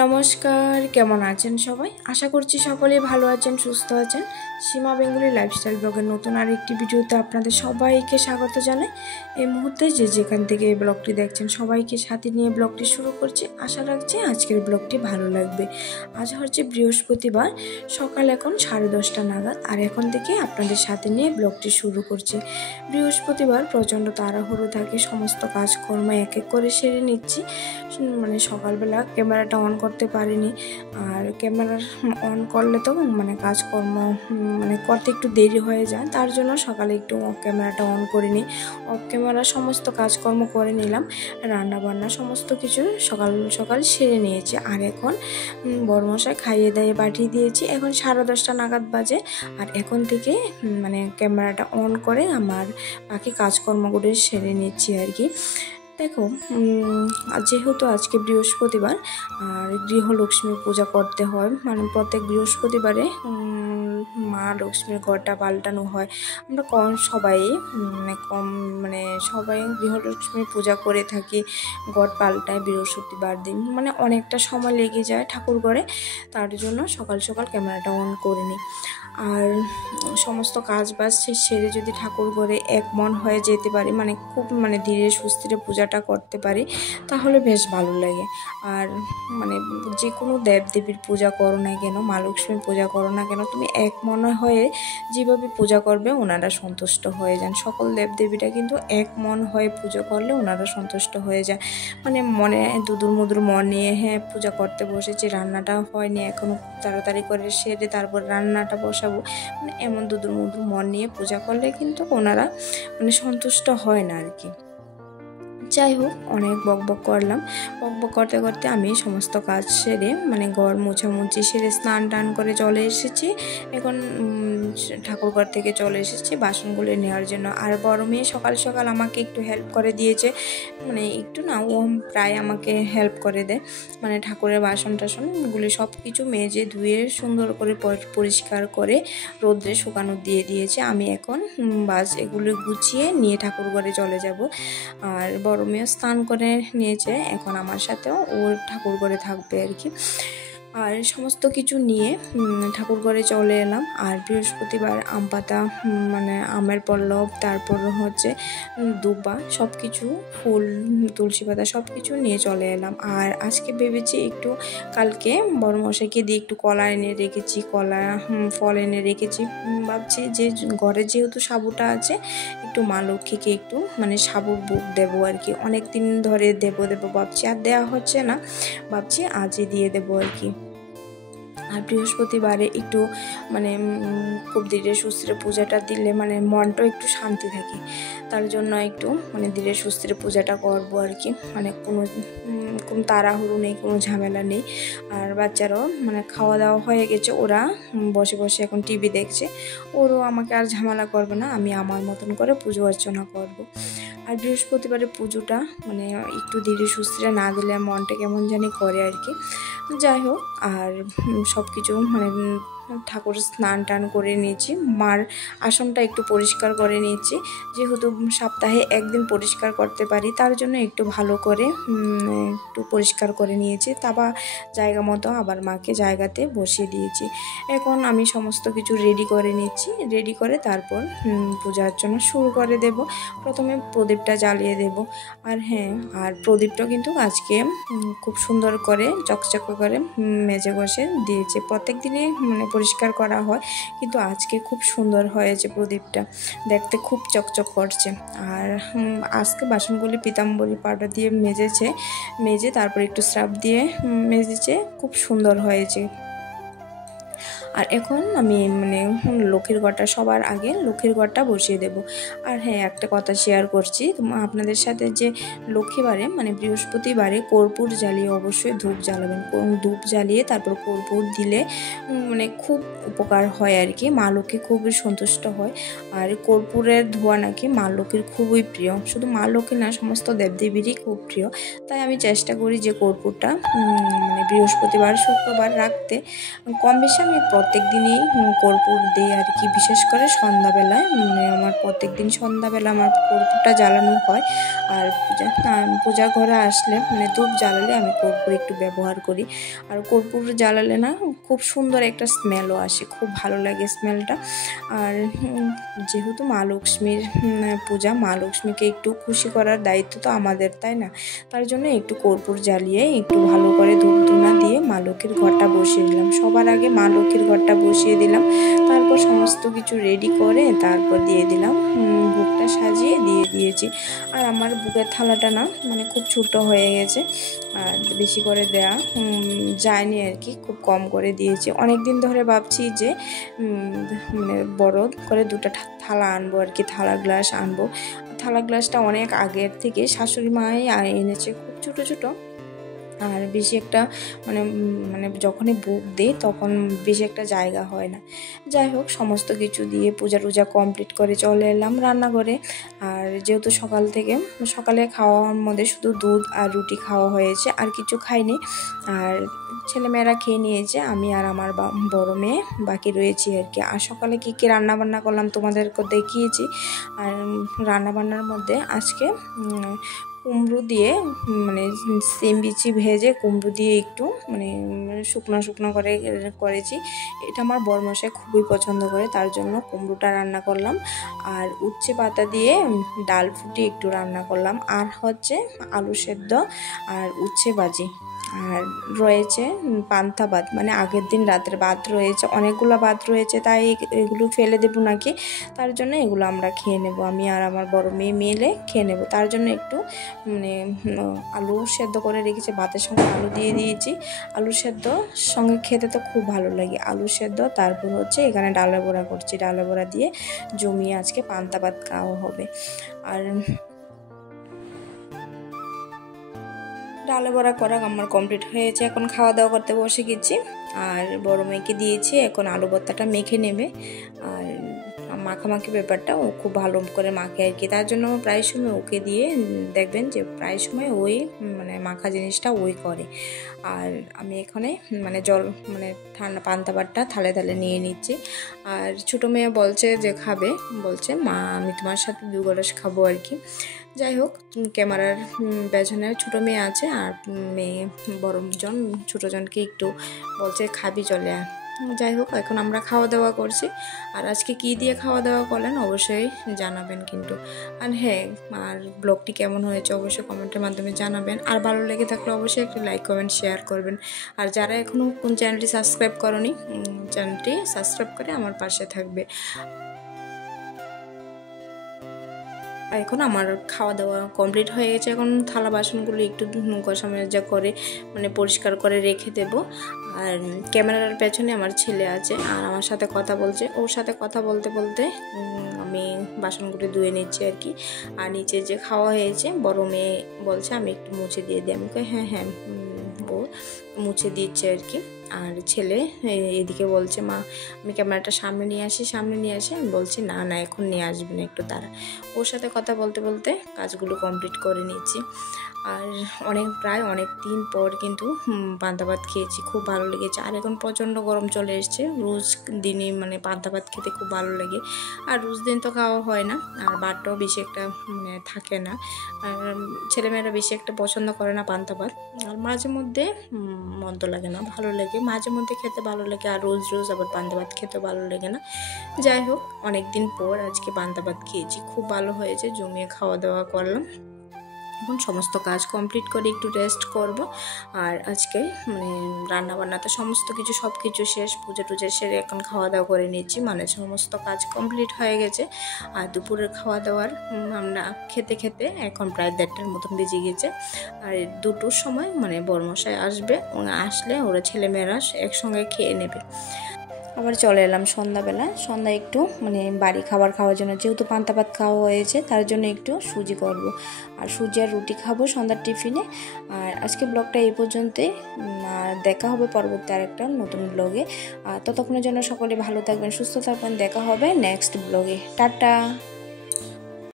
নমস্কার, কেমন আছেন সবাই? আশা করছি সকলেই ভালো আছেন, সুস্থ আছেন। সীমা বেঙ্গলি লাইফস্টাইল ব্লগের নতুন আরেকটি ভিডিওতে আপনাদের সবাইকে স্বাগত জানাই। এই মুহূর্তে যে যেখান থেকে এই ব্লগটি দেখছেন সবাইকে সাথে নিয়ে ব্লগটি শুরু করছি। আশা রাখছি আজকের ব্লগটি ভালো লাগবে। আজ হচ্ছে বৃহস্পতিবার, সকাল এখন 10:30 নাগাদ, আর এখন থেকে আপনাদের সাথে নিয়ে ব্লগটি শুরু করছি। বৃহস্পতিবার প্রচণ্ড তাড়াহুড়ো থাকে, সমস্ত কাজকর্ম এক এক করে সেরে নিচ্ছি। মানে সকালবেলা ক্যামেরাটা অন করতে পারিনি, আর ক্যামেরা অন করলে তো মানে কাজকর্ম মানে করতে একটু দেরি হয়ে যায়, তার জন্য সকালে একটু ক্যামেরাটা অন করিনি। অফ ক্যামেরা সমস্ত কাজকর্ম করে নিলাম, রান্না বান্না সমস্ত কিছু সকাল সকাল সেরে নিয়েছি। আর এখন বড়মশাই খাইয়ে দাইয়ে পাঠিয়ে দিয়েছি, এখন 10:30 নাগাদ বাজে। আর এখন থেকে মানে ক্যামেরাটা অন করে আমার বাকি কাজকর্মগুলো সেরে নিচ্ছি আর কি। দেখো, যেহেতু আজকে বৃহস্পতিবার আর গৃহলক্ষ্মী পূজা করতে হয়, মানে প্রত্যেক বৃহস্পতিবারে মা লক্ষ্মীর ঘরটা পাল্টানো হয়। আমরা সবাই মানে সবাই গৃহলক্ষ্মীর পূজা করে থাকি, ঘর পাল্টায় বৃহস্পতিবার দিন, মানে অনেকটা সময় লেগে যায় ঠাকুর ঘরে, তার জন্য সকাল সকাল ক্যামেরাটা অন করে নিই। আর সমস্ত কাজ বাজ সেরে যদি ঠাকুর ঘরে এক মন হয়ে যেতে পারি, মানে খুব মানে ধীরে সুস্থিরে পূজাটা করতে পারি, তাহলে বেশ ভালো লাগে। আর মানে যে কোনো দেবদেবীর পূজা করো না কেন, মা লক্ষ্মীর পূজা করো না কেন, তুমি এক মনে হয়ে যেভাবে পূজা করবে ওনারা সন্তুষ্ট হয়ে যান। সকল দেবদেবীরা কিন্তু এক মন হয়ে পুজো করলে ওনারা সন্তুষ্ট হয়ে যায়। মানে মনে দুদুর মুদুর মন নিয়ে পূজা করতে বসেছি, রান্নাটা হয়নি এখনও, তাড়াতাড়ি করে সেরে তারপর রান্নাটা বসাবো, মানে এমন দুদুর মুদুর মন নিয়ে পূজা করলে কিন্তু ওনারা মানে সন্তুষ্ট হয় না আর কি। যাই হোক, অনেক বকবক করলাম। বকবক করতে করতে আমি সমস্ত কাজ সেরে মানে ঘর মোছামুছি সেরে স্নান টান করে চলে এসেছি। এখন ঠাকুরঘর থেকে চলে এসেছি বাসনগুলো নেওয়ার জন্য। আর বড় মেয়ে সকাল সকাল আমাকে একটু হেল্প করে দিয়েছে, মানে একটু না, ও প্রায় আমাকে হেল্প করে দেয়। মানে ঠাকুরের বাসন টাসনগুলি সব কিছু মেজে ধুয়ে সুন্দর করে পরিষ্কার করে রোদ্রে শুকানো দিয়ে দিয়েছে। আমি এখন বাস এগুলো গুছিয়ে নিয়ে ঠাকুরঘরে চলে যাব। আর বড় মেয়ে স্নান করে নিয়েছে, এখন আমার সাথেও ওর ঠাকুর ঘরে থাকবে আর কি। আর সমস্ত কিছু নিয়ে ঠাকুর ঘরে চলে এলাম। আর বৃহস্পতিবার আম পাতা, মানে আমের পল্লব, তারপর হচ্ছে দুব্বা, সব কিছু ফুল, তুলসী পাতা সব কিছু নিয়ে চলে এলাম। আর আজকে ভেবেছি একটু, কালকে বড় মশাইকে দিয়ে একটু কলা এনে রেখেছি, কলা ফল এনে রেখেছি। ভাবছি যে ঘরে যেহেতু সাবুটা আছে, একটু মা লক্ষ্মীকে একটু মানে সাবুর বুক দেবো আর কি। অনেক দিন ধরে দেবো ভাবছি, আর দেওয়া হচ্ছে না, ভাবছি আজই দিয়ে দেবো আর কি। আর বৃহস্পতিবারে একটু মানে খুব ধীরে সুস্থিরে পূজাটা দিলে মানে মনটাও একটু শান্তি থাকে, তার জন্য একটু মানে ধীরে সুস্থিরে পূজাটা করবো আর কি। মানে কোনো তাড়াহুড়ো নেই, কোনো ঝামেলা নেই। আর বাচ্চারাও মানে খাওয়া দাওয়া হয়ে গেছে, ওরা বসে বসে এখন টিভি দেখছে, ওরও আমাকে আর ঝামেলা করবে না, আমি আমার মতন করে পুজো অর্চনা করবো। আর বৃহস্পতিবারে পুজোটা মানে একটু ধীরে সুস্থিরে না দিলে মনটা কেমন জানি করে আর কি। যাই হোক, আর সব কিছু মানে ঠাকুর স্নান টান করে নিয়েছি, মার আসনটা একটু পরিষ্কার করে নিয়েছি, যেহেতু সপ্তাহে একদিন পরিষ্কার করতে পারি, তার জন্য একটু ভালো করে একটু পরিষ্কার করে নিয়েছি। তারপর জায়গা মতো আবার মাকে জায়গাতে বসিয়ে দিয়েছি। এখন আমি সমস্ত কিছু রেডি করে নিচ্ছি, রেডি করে তারপর পূজার জন্য শুরু করে দেব। প্রথমে প্রদীপটা জ্বালিয়ে দেব। আর হ্যাঁ, আর প্রদীপটা কিন্তু আজকে খুব সুন্দর করে চকচকে করে মেজে ঘষে দিয়েছে। প্রত্যেক দিনে মানে পরিষ্কার করা হয়, কিন্তু আজকে খুব সুন্দর হয়েছে প্রদীপটা, দেখতে খুব চকচক করছে। আর আজকে বাসনগুলি পিতাম্বরী পাউডার দিয়ে মেজে তারপর একটু স্রাব দিয়ে মেজেছে, খুব সুন্দর হয়েছে। আর এখন আমি মানে লক্ষ্মীর ঘরটা সবার আগে লক্ষ্মীর ঘরটা বসিয়ে দেব। আর হ্যাঁ, একটা কথা শেয়ার করছি আপনাদের সাথে, যে লক্ষ্মীবারে মানে বৃহস্পতিবারে কর্পূর জ্বালিয়ে অবশ্যই ধূপ জ্বালাবেন। ধূপ জ্বালিয়ে তারপর কর্পূর দিলে মানে খুব উপকার হয় আর কি, মা লক্ষ্মী খুবই সন্তুষ্ট হয়। আর কর্পূরের ধোঁয়া নাকি মা লক্ষ্মীর খুবই প্রিয়, শুধু মা লক্ষ্মী না, সমস্ত দেবদেবীরই খুব প্রিয়। তাই আমি চেষ্টা করি যে কর্পূরটা মানে বৃহস্পতিবার শুক্রবার রাখতে। কম বেশি আমি প্রত্যেক দিনই কর্পূর দিই আর কি, বিশেষ করে সন্ধ্যাবেলায় মানে আমার প্রত্যেক দিন সন্ধ্যাবেলা আমার কর্পূরটা জ্বালানো হয়। আর পূজা ঘরে আসলে মানে ধূপ জ্বালালে আমি কর্পূর একটু ব্যবহার করি। আর কর্পূর জ্বালালে না খুব সুন্দর একটা স্মেলও আসে, খুব ভালো লাগে স্মেলটা। আর যেহেতু মা লক্ষ্মীর পূজা, মা লক্ষ্মীকে একটু খুশি করার দায়িত্ব তো আমাদের, তাই না? তার জন্য একটু কর্পূর জ্বালিয়ে একটু ভালো করে ধূপ ধুনা দিয়ে মা লক্ষ্মীর ঘরটা বসিয়ে দিলাম। সবার আগে মা লক্ষ্মীর ঘরটা বসিয়ে দিলাম, তারপর সমস্ত কিছু রেডি করে তারপর দিয়ে দিলাম, বুকটা সাজিয়ে দিয়ে দিয়েছি। আর আমার বুকের থালাটা না মানে খুব ছোট হয়ে গেছে, আর বেশি করে দেয়া যায়নি আর কি, খুব কম করে দিয়েছি। অনেক দিন ধরে ভাবছি যে মানে বড় করে দুটো থালা আনবো আর কি, থালা গ্লাস আনবো। থালা গ্লাসটা অনেক আগের থেকে শাশুড়ি মাই এনেছে, খুব ছোটো ছোটো, আর বেশি একটা মানে মানে যখনই বুক দিই তখন বেশি একটা জায়গা হয় না। যাই হোক, সমস্ত কিছু দিয়ে পূজা টুজা কমপ্লিট করে চলে এলাম রান্নাঘরে। আর যেহেতু সকালে খাওয়ার মধ্যে শুধু দুধ আর রুটি খাওয়া হয়েছে, আর কিছু খাইনি। আর ছেলেমেয়েরা খেয়ে নিয়েছে, আমি আর আমার বড় মেয়ে বাকি রয়েছি আর কি। আর সকালে কী কী রান্নাবান্না করলাম তোমাদেরকে দেখিয়েছি। আর রান্নাবান্নার মধ্যে আজকে কুমড়ো দিয়ে মানে সিম বিচি ভেজে কুমড়ো দিয়ে একটু মানে শুকনো শুকনো করে করেছি। এটা আমার বরমশাই খুবই পছন্দ করে, তার জন্য কুমড়োটা রান্না করলাম। আর উচ্ছে পাতা দিয়ে ডাল ফুটিয়ে একটু রান্না করলাম। আর হচ্ছে আলু সেদ্ধ আর উচ্ছে ভাজি। আর রয়েছে পান্তা ভাত, মানে আগের দিন রাতের ভাত রয়েছে, অনেকগুলো ভাত রয়েছে, তাই এগুলো ফেলে দেবো নাকি, তার জন্য এগুলো আমরা খেয়ে নেব, আমি আর আমার বড় মেয়ে মিলে খেয়ে নেব। তার জন্য একটু মানে আলু সেদ্ধ করে রেখেছি, ভাতের সঙ্গে আলু দিয়ে দিয়েছি। আলু সেদ্ধ সঙ্গে খেতে তো খুব ভালো লাগে, আলু সেদ্ধ। তারপর হচ্ছে এখানে ডালা বড়া করছি, ডালা বড়া দিয়ে জমিয়ে আজকে পান্তা ভাত খাওয়া হবে। আর ডালে বড়া করা আমার কমপ্লিট হয়েছে, এখন খাওয়া দাওয়া করতে বসে গেছি। আর বড় মেয়েকে দিয়েছি, এখন আলু ভর্তাটা মেখে নেবে। আর মাখামাখি ব্যাপারটা ও খুব ভালো করে মাখে আর কি, তার জন্য প্রায় সময় ওকে দিয়ে দেখবেন যে প্রায় সময় ওই মানে মাখা জিনিসটা ওই করে। আর আমি এখানে মানে জল মানে ঠান্ডা পান্তা ভাতটা থালে থালে নিয়ে নিচ্ছি। আর ছোটো মেয়ে বলছে যে খাবে, বলছে মা আমি তোমার সাথে 2 গ্লাস খাবো আর কি। যাই হোক, ক্যামেরার পেছনে ছোটো মেয়ে আছে, আর মেয়ে বড়জন ছোটোজনকে একটু বলছে খাবি চলে আয়। যাই হোক, এখন আমরা খাওয়া দাওয়া করছি। আর আজকে কী দিয়ে খাওয়া দাওয়া করলেন অবশ্যই জানাবেন কিন্তু। আর হ্যাঁ, আর ব্লগটি কেমন হয়েছে অবশ্যই কমেন্টের মাধ্যমে জানাবেন। আর ভালো লেগে থাকলে অবশ্যই একটি লাইক কমেন্ট শেয়ার করবেন। আর যারা এখনও কোন চ্যানেলটি সাবস্ক্রাইব করনি, চ্যানেলটি সাবস্ক্রাইব করে আমার পাশে থাকবে। এখন আমার খাওয়া দাওয়া কমপ্লিট হয়ে গেছে, এখন থালা বাসনগুলো একটু ঘষা মেজা করে মানে পরিষ্কার করে রেখে দেব। আর ক্যামেরার পেছনে আমার ছেলে আছে আর আমার সাথে কথা বলছে, ওর সাথে কথা বলতে বলতে আমি বাসনগুলো ধুয়ে নিচ্ছি আর কি। আর নিচে যে খাওয়া হয়েছে বড় মেয়ে বলছে আমি একটু মুছে দিয়ে দিই, আমি হ্যাঁ হ্যাঁ ও মুছে দিচ্ছে আর কি। আর ছেলে এদিকে বলছে মা আমি ক্যামেরাটা সামনে নিয়ে আসি আমি বলছি না না এখন নিয়ে আসবি না, একটু তারা। ওর সাথে কথা বলতে বলতে কাজগুলো কমপ্লিট করে নিচ্ছি। আর প্রায় অনেক দিন পর কিন্তু পান্তা ভাত খেয়েছি, খুব ভালো লেগেছে। আর এখন প্রচণ্ড গরম চলে এসছে, রোজ দিনই মানে পান্তা ভাত খেতে খুব ভালো লাগে। আর রোজ দিন তো খাওয়া হয় না, আর ভাতটাও বেশি একটা মানে থাকে না, আর ছেলেমেয়েরা বেশি একটা পছন্দ করে না পান্তা ভাত। আর মাঝে মধ্যে মন্দ লাগে না, ভালো লাগে, মাঝে মধ্যে খেতে ভালো লাগে। আর রোজ রোজ আবার পান্তা ভাত খেতে ভালো লাগে না। যাই হোক, অনেক দিন পর আজকে পান্তা ভাত খেয়েছি, খুব ভালো হয়েছে, জমিয়ে খাওয়া দাওয়া করলাম। এখন সমস্ত কাজ কমপ্লিট করে একটু রেস্ট করব। আর আজকে মানে রান্নাবান্নাতে সমস্ত কিছু সব কিছু শেষ, পুজো টুজো সেরে এখন খাওয়া দাওয়া করে নিচ্ছি, মানে সমস্ত কাজ কমপ্লিট হয়ে গেছে। আর দুপুরের খাওয়া দাওয়ার আমরা খেতে খেতে এখন প্রায় 1:30টার মতন বেজে গেছে। আর 2টোর সময় মানে বরমশাই আসবে, আসলে ওরা ছেলেমেয়েরা একসঙ্গে খেয়ে নেবে। আবার চলে এলাম সন্ধ্যাবেলা। সন্ধ্যায় একটু মানে বাড়ি খাবার খাওয়ার জন্য, যেহেতু পান্তা ভাত খাওয়া হয়েছে তার জন্য একটু সুজি করব আর সুজি আর রুটি খাবো সন্ধ্যার টিফিনে। আর আজকে ব্লগটা এই পর্যন্তই। আর দেখা হবে পরবর্তী আরেকটা নতুন ব্লগে। ততক্ষণের জন্য সকলে ভালো থাকবেন, সুস্থ থাকবেন। দেখা হবে নেক্সট ব্লগে। টাটা।